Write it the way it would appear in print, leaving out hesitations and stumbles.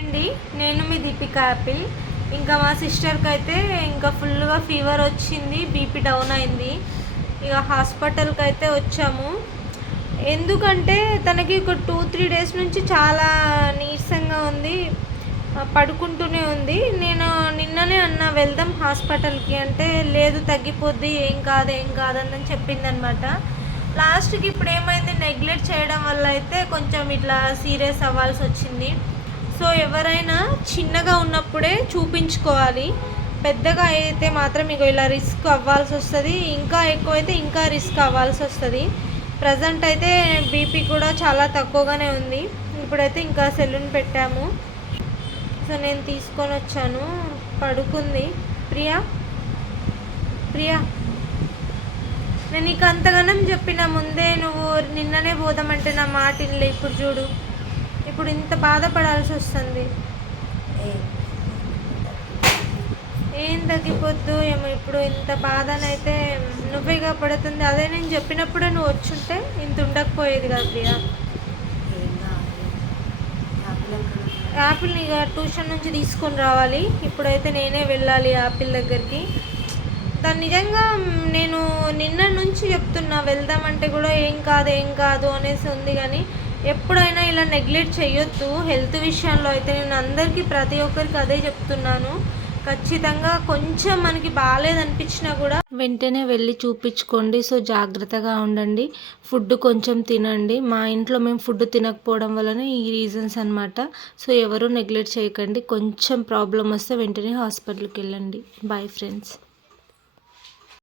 అండి, నేను మీ దీపిక యాపిల్. ఇంకా మా సిస్టర్కి అయితే ఇంకా ఫుల్గా ఫీవర్ వచ్చింది, బీపీ డౌన్ అయింది. ఇక హాస్పిటల్కి అయితే వచ్చాము. ఎందుకంటే తనకి ఒక 2-3 డేస్ నుంచి చాలా నీరసంగా ఉంది, పడుకుంటూనే ఉంది. నేను నిన్ననే అన్నా వెళ్దాం హాస్పిటల్కి అంటే, లేదు తగ్గిపోద్ది, ఏం కాదని చెప్పిందనమాట. లాస్ట్కి ఇప్పుడు ఏమైంది, నెగ్లెక్ట్ చేయడం వల్ల అయితే కొంచెం ఇట్లా సీరియస్ అవ్వాల్సి వచ్చింది. సో ఎవరైనా చిన్నగా ఉన్నప్పుడే చూపించుకోవాలి, పెద్దగా అయితే మాత్రం ఇక ఇలా రిస్క్ అవ్వాల్సి వస్తుంది, ఇంకా ఎక్కువైతే ఇంకా రిస్క్ అవ్వాల్సి వస్తుంది. ప్రజెంట్ అయితే బీపీ కూడా చాలా తక్కువగానే ఉంది. ఇప్పుడైతే ఇంకా సెలూన్ పెట్టాము. సో నేను తీసుకొని వచ్చాను, పడుకుంది. ప్రియా ప్రియా నేను నీకు అంతగానం చెప్పిన ముందే, నువ్వు నిన్ననే పోదామంటే నా మాట ఇల్లే. ఇప్పుడు చూడు, ఇప్పుడు ఇంత బాధపడాల్సి వస్తుంది. ఏం తగ్గిపోద్దు ఏమో, ఇప్పుడు ఇంత బాధనైతే నువ్వేగా పడుతుంది. అదే నేను చెప్పినప్పుడే నువ్వు వచ్చుంటే ఇంత ఉండకపోయేది కదా ప్రియా. యాపిల్ని ఇక ట్యూషన్ నుంచి తీసుకొని రావాలి. ఇప్పుడైతే నేనే వెళ్ళాలి యాపిల్ దగ్గరికి. దాన్ని నిజంగా నేను నిన్న నుంచి చెప్తున్నా, వెళ్దామంటే కూడా ఏం కాదు అనేసి ఉంది. కానీ ఎప్పుడైనా ఇలా నెగ్లెక్ట్ చేయొద్దు. హెల్త్ విషయంలో అయితే నేను అందరికీ, ప్రతి ఒక్కరికి అదే చెప్తున్నాను. ఖచ్చితంగా కొంచెం మనకి బాగాలేదనిపించినా కూడా వెంటనే వెళ్ళి చూపించుకోండి. సో జాగ్రత్తగా ఉండండి, ఫుడ్ కొంచెం తినండి. మా ఇంట్లో మేము ఫుడ్ తినకపోవడం వలన ఈ రీజన్స్ అనమాట. సో ఎవరు నెగ్లెక్ట్ చేయకండి. కొంచెం ప్రాబ్లం వస్తే వెంటనే హాస్పిటల్కి వెళ్ళండి. Bye friends.